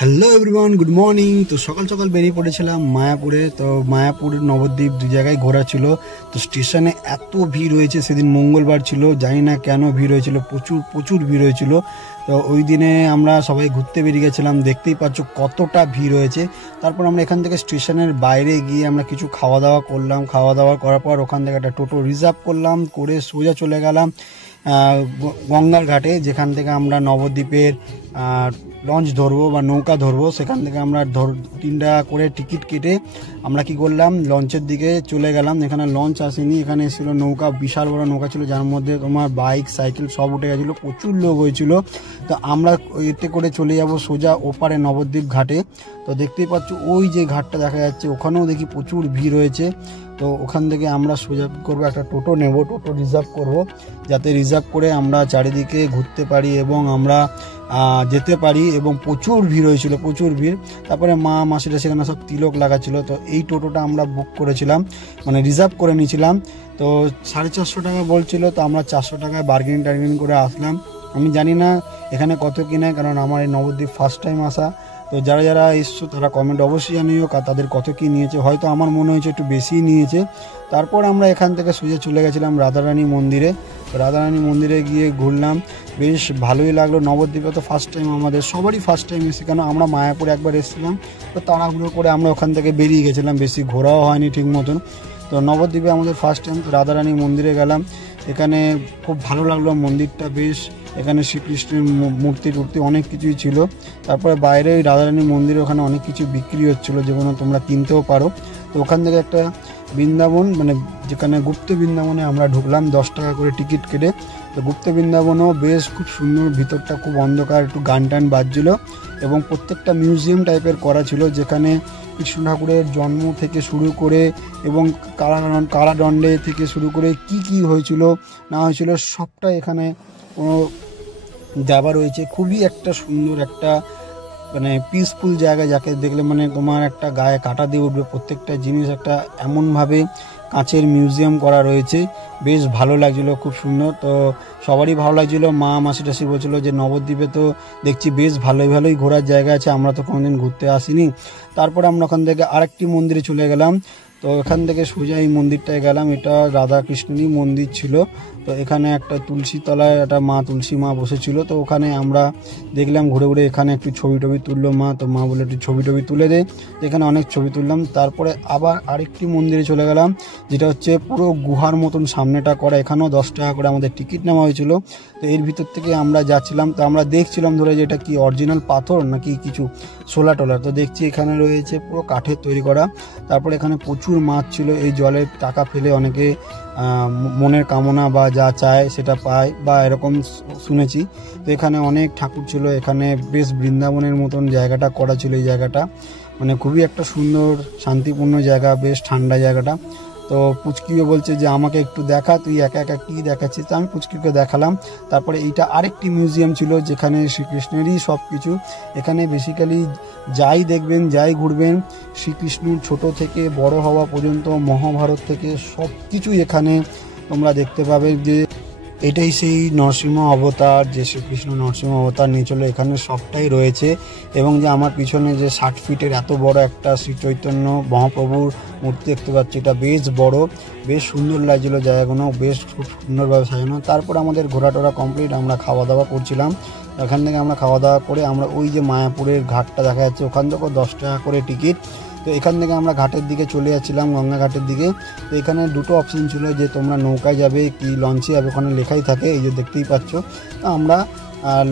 Hello everyone, good morning. তো সকাল সকাল বেরিয়ে পড়েছিলাম মায়াপুরে। তো মায়াপুর নবদ্বীপ দু জায়গায় ঘোরা ছিল। তো স্টেশনে এত ভিড় হয়েছে, সেদিন মঙ্গলবার ছিল, জানি না কেন ভিড় হয়েছিল, প্রচুর প্রচুর ভিড় হয়েছিল। তো ওই দিনে আমরা সবাই ঘুরতে বেরিয়ে গেছিলাম, দেখতেই পাচ্ছ কতটা ভিড় হয়েছে। তারপর আমরা এখান থেকে স্টেশনের বাইরে গিয়ে আমরা কিছু খাওয়া দাওয়া করলাম। খাওয়া দাওয়া করার পর ওখান থেকে একটা টোটো রিজার্ভ করলাম, করে সোজা চলে গেলাম গঙ্গার ঘাটে, যেখান থেকে আমরা নবদ্বীপের লঞ্চ ধরবো বা নৌকা ধরবো। সেখান থেকে আমরা 3 টাকা করে টিকিট কেটে আমরা কি করলাম, লঞ্চের দিকে চলে গেলাম। এখানে লঞ্চ আসেনি, এখানে ছিল নৌকা, বিশাল বড় নৌকা ছিল, যার মধ্যে তোমার বাইক সাইকেল সব উঠে গেছিলো, প্রচুর লোক হয়েছিল। তো আমরা এতে করে চলে যাব সোজা ওপারে নবদ্বীপ ঘাটে। তো দেখতেই পাচ্ছ ওই যে ঘাটটা দেখা যাচ্ছে, ওখানেও দেখি প্রচুর ভিড় হয়েছে। তো ওখান থেকে আমরা সোজা করবো, একটা টোটো নেব, টোটো রিজার্ভ করব, যাতে রিজার্ভ করে আমরা চারিদিকে ঘুরতে পারি এবং আমরা যেতে পারি। এবং প্রচুর ভিড় হয়েছিল, প্রচুর ভিড়। তারপরে মাসিরা সেখানে সব তিলক লাগাচ্ছিল। তো এই টোটোটা আমরা বুক করেছিলাম, মানে রিজার্ভ করে নিয়েছিলাম। তো 450 টাকা বলছিল, তো আমরা 400 টাকায় বার্গেনিং করে আসলাম। আমি জানি না এখানে কত কি নেয়, কারণ আমার এই নবদ্বীপ ফার্স্ট টাইম আসা। তো যারা যারা এসছো তারা কমেন্ট অবশ্যই জানিও তাদের কত কি নিয়েছে। হয়তো আমার মনে হয়েছে একটু বেশিই নিয়েছে। তারপর আমরা এখান থেকে সোজা চলে গেছিলাম রাধারানী মন্দিরে। তো রাধারানী মন্দিরে গিয়ে ঘুরলাম, বেশ ভালোই লাগলো। নবদ্বীপে তো ফার্স্ট টাইম, আমাদের সবারই ফার্স্ট টাইম এসে, কেন আমরা মায়াপুরে একবার এসেছিলাম। তো তাড়াহুড়ো করে আমরা ওখান থেকে বেরিয়ে গেছিলাম, বেশি ঘোরাও হয়নি ঠিক মতন। তো নবদ্বীপে আমাদের ফার্স্ট টাইম। তো রাধারানী মন্দিরে গেলাম, এখানে খুব ভালো লাগলো মন্দিরটা বেশ। এখানে শ্রীকৃষ্ণের মূর্তি টুর্তি অনেক কিছুই ছিল। তারপরে বাইরে ওই রাধারানী মন্দিরে ওখানে অনেক কিছু বিক্রি হচ্ছিলো, যেগুলো তোমরা কিনতেও পারো। তো ওখান থেকে একটা বৃন্দাবন, মানে যেখানে গুপ্ত বৃন্দাবনে আমরা ঢুকলাম 10 টাকা করে টিকিট কেটে। তো গুপ্ত বৃন্দাবনও বেশ খুব সুন্দর, ভিতরটা খুব অন্ধকার, একটু গান টান বাজছিল এবং প্রত্যেকটা মিউজিয়াম টাইপের করা ছিল, যেখানে কৃষ্ণ ঠাকুরের জন্ম থেকে শুরু করে এবং কারাদণ্ডে থেকে শুরু করে কি হয়েছিল না হয়েছিল সবটা এখানে কোনো দেওয়া রয়েছে। খুবই একটা সুন্দর, একটা মানে পিসফুল জায়গা, যাকে দেখলে মানে তোমার একটা গায়ে কাঁটা দিয়ে উঠবে। প্রত্যেকটা জিনিস একটা এমনভাবে কাঁচের মিউজিয়াম করা রয়েছে, বেশ ভালো লাগছিলো, খুব সুন্দর। তো সবারই ভালো লাগছিলো। মাসি টাসি বলছিলো যে নবদ্বীপে তো দেখছি বেশ ভালোই ঘোরার জায়গা আছে, আমরা তো কোনোদিন ঘুরতে আসিনি। তারপরে আমরা ওখান থেকে আরেকটি মন্দিরে চলে গেলাম। তো এখান থেকে সোজা এই মন্দিরটায় গেলাম, এটা রাধা কৃষ্ণেরই মন্দির ছিল। তো এখানে একটা তুলসী তলায় একটা তুলসী মা বসেছিল। তো ওখানে আমরা দেখলাম ঘুরে, এখানে একটু ছবি টবি তুললো মা। তো মা বলে একটু ছবি টবি তুলে দে, এখানে অনেক ছবি তুললাম। তারপরে আবার আরেকটি মন্দিরে চলে গেলাম, যেটা হচ্ছে পুরো গুহার মতন সামনেটা করা। এখানেও 10 টাকা করে আমাদের টিকিট নেওয়া হয়েছিল। তো এর ভিতর থেকে আমরা যাচ্ছিলাম, তো আমরা দেখছিলাম ধরে যে এটা কি অরিজিনাল পাথর নাকি কিছু সোলা টোলা। তো দেখছি এখানে রয়েছে পুরো কাঠের তৈরি করা। তারপরে এখানে প্রচুর মাছ ছিল, এই জলে টাকা ফেলে অনেকে মনের কামনা বা যা চায় সেটা পায় বা এরকম শুনেছি। তো এখানে অনেক ঠাকুর ছিল, এখানে বেশ বৃন্দাবনের মতন জায়গাটা করা ছিল। এই জায়গাটা মানে খুবই একটা সুন্দর শান্তিপূর্ণ জায়গা, বেশ ঠান্ডা জায়গাটা। তো পুচকিও বলছে যে আমাকে একটু দেখা, তুই একা একা কী দেখাচ্ছিস। তো আমি পুচকিকে দেখালাম। তারপরে এইটা আরেকটি মিউজিয়াম ছিল, যেখানে শ্রীকৃষ্ণেরই সব কিছু। এখানে বেসিক্যালি যাই দেখবেন, যাই ঘুরবেন, শ্রীকৃষ্ণ ছোট থেকে বড় হওয়া পর্যন্ত, মহাভারত থেকে সব কিছুই এখানে তোমরা দেখতে পাবে। যে এটাই সেই নরসিংহ অবতার, যে শ্রীকৃষ্ণ নরসিংহ অবতার নিয়ে চলে, এখানে সবটাই রয়েছে। এবং যে আমার পিছনে যে 60 ফিটের এত বড় একটা শ্রী চৈতন্য মহাপ্রভুর মূর্তি দেখতে পাচ্ছি, এটা বেশ বড়, বেশ সুন্দর লাগছিল জায়গাগুলো, বেশ খুব সুন্দরভাবে সাজানো। তারপর আমাদের ঘোরাটোরা কমপ্লিট, আমরা খাওয়া দাওয়া করছিলাম। এখান থেকে আমরা খাওয়া দাওয়া করে আমরা ওই যে মায়াপুরের ঘাটটা দেখা যাচ্ছে, ওখান থেকেও 10 টাকা করে টিকিট। তো এখান থেকে আমরা ঘাটের দিকে চলে যাচ্ছিলাম, গঙ্গা ঘাটের দিকে। তো এখানে দুটো অপশন ছিল, যে তোমরা নৌকায় যাবে কি লঞ্চে যাবে, ওখানে লেখাই থাকে, এই যে দেখতেই পাচ্ছ। তো আমরা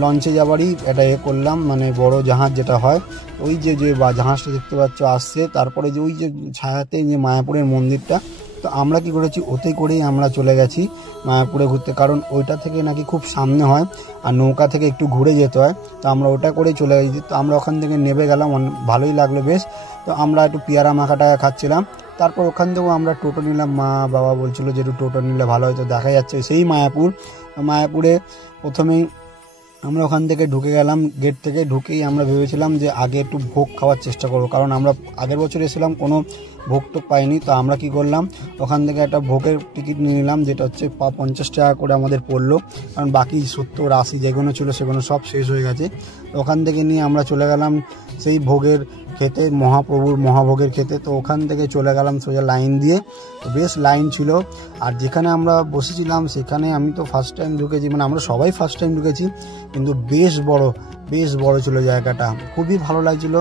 লঞ্চে যাবারই এটা করলাম, মানে বড় জাহাজ যেটা হয়, ওই যে জাহাজটা দেখতে পাচ্ছ আসছে। তারপরে যে ওই যে ছায়াতে যে মায়াপুরের মন্দিরটা, তো আমরা কি করেছি, ওতে করেই আমরা চলে গেছি মায়াপুরে ঘুরতে, কারণ ওইটা থেকে নাকি খুব সামনে হয় আর নৌকা থেকে একটু ঘুরে যেতে হয়। তো আমরা ওটা করেই চলে গেছি। তো আমরা ওখান থেকে নেমে গেলাম, ভালোই লাগলো বেশ। তো আমরা একটু পেয়ারা মাখাটা খাচ্ছিলাম। তারপর ওখান থেকেও আমরা টোটো নিলাম, মা বাবা বলছিল যে একটু টোটো নিলে ভালো হয়তো। দেখা যাচ্ছে সেই মায়াপুরে প্রথমেই আমরা ওখান থেকে ঢুকে গেলাম। গেট থেকে ঢুকেই আমরা ভেবেছিলাম যে আগে একটু ভোগ খাওয়ার চেষ্টা করবো, কারণ আমরা আগের বছর এসেছিলাম কোনো ভোগ তো পাইনি। তো আমরা কি করলাম, ওখান থেকে একটা ভোগের টিকিট নিয়ে নিলাম, যেটা হচ্ছে 50 টাকা করে আমাদের পড়লো, কারণ বাকি 70, 80 যেগুলো ছিল সেগুলো সব শেষ হয়ে গেছে। তো ওখান থেকে নিয়ে আমরা চলে গেলাম সেই ভোগের খেতে, মহাপ্রভুর মহাভোগের খেতে। তো ওখান থেকে চলে গেলাম সোজা লাইন দিয়ে। তো বেশ লাইন ছিল, আর যেখানে আমরা বসেছিলাম সেখানে আমি তো ফার্স্ট টাইম ঢুকেছি, মানে আমরা সবাই ফার্স্ট টাইম ঢুকেছি, কিন্তু বেশ বড় ছিল জায়গাটা, খুবই ভালো লাগছিল।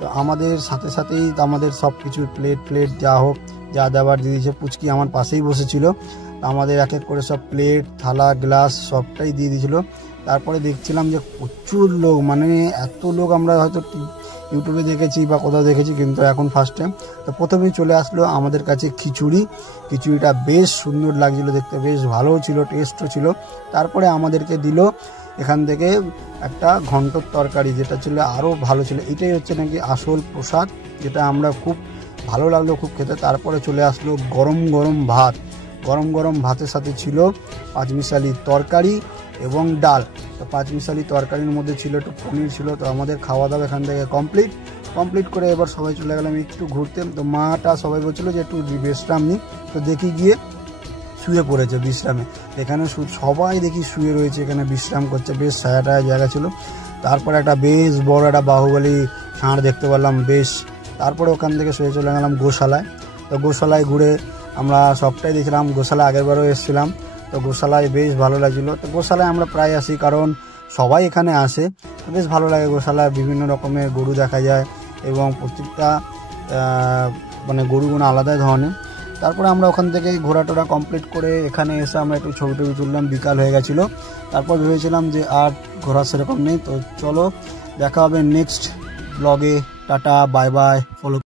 তো আমাদের সাথে সাথেই আমাদের সব কিছু প্লেট যা হোক যা দেওয়ার দিয়ে দিয়েছে। পুচকি আমার পাশেই বসেছিল, আমাদের এক এক করে সব প্লেট, থালা, গ্লাস সবটাই দিয়ে দিয়েছিল। তারপরে দেখছিলাম যে প্রচুর লোক, মানে এত লোক আমরা হয়তো ইউটিউবে দেখেছি বা কোথাও দেখেছি, কিন্তু এখন ফার্স্ট টাইম। তো প্রথমেই চলে আসলো আমাদের কাছে খিচুড়িটা বেশ সুন্দর লাগছিল দেখতে, বেশ ভালোও ছিল, টেস্টও ছিল। তারপরে আমাদেরকে দিল এখান থেকে একটা ঘন্টর তরকারি, যেটা ছিল আরও ভালো ছিল। এটাই হচ্ছে নাকি আসল প্রসাদ, যেটা আমরা খুব ভালো লাগলো খুব খেতে। তারপরে চলে আসলো গরম ভাতের সাথে ছিল পাঁচমিশালি তরকারি এবং ডাল। তো পাঁচমিশালি তরকারির মধ্যে ছিল একটু পনির ছিল। তো আমাদের খাওয়া দাওয়া এখান থেকে কমপ্লিট করে এবার সবাই চলে গেলাম একটু ঘুরতে। তো মাটা সবাই বলছিল যে একটু বিশ্রাম নিই, তো দেখি গিয়ে শুয়ে পড়েছে বিশ্রামে। এখানে সবাই দেখি শুয়ে রয়েছে, এখানে বিশ্রাম করছে, বেশ ছায়া জায়গা ছিল। তারপরে একটা বেশ বড় একটা বাহুবলী ষাঁড় দেখতে পারলাম বেশ। তারপরে ওখান থেকে শুয়ে চলে গেলাম গোশালায়। তো গোশালায় ঘুরে আমরা সবটাই দেখলাম। গোশালায় আগেরবারও এসেছিলাম, তো গোশালায় বেশ ভালো লাগছিলো। তো গোশালায় আমরা প্রায় আসি, কারণ সবাই এখানে আসে, বেশ ভালো লাগে। গোশালায় বিভিন্ন রকমের গরু দেখা যায়, এবং প্রত্যেকটা মানে গরুগুলো আলাদা ধরনের। তারপরে আমরা ওখান থেকে ঘোরাটোরা কমপ্লিট করে এখানে এসে আমরা একটু ছবি তুললাম, বিকাল হয়ে গেছিলো। তারপর ভেবেছিলাম যে আর ঘোরা সেরকম নেই। তো চলো দেখা হবে নেক্সট ব্লগে। Tata, bye bye, follow.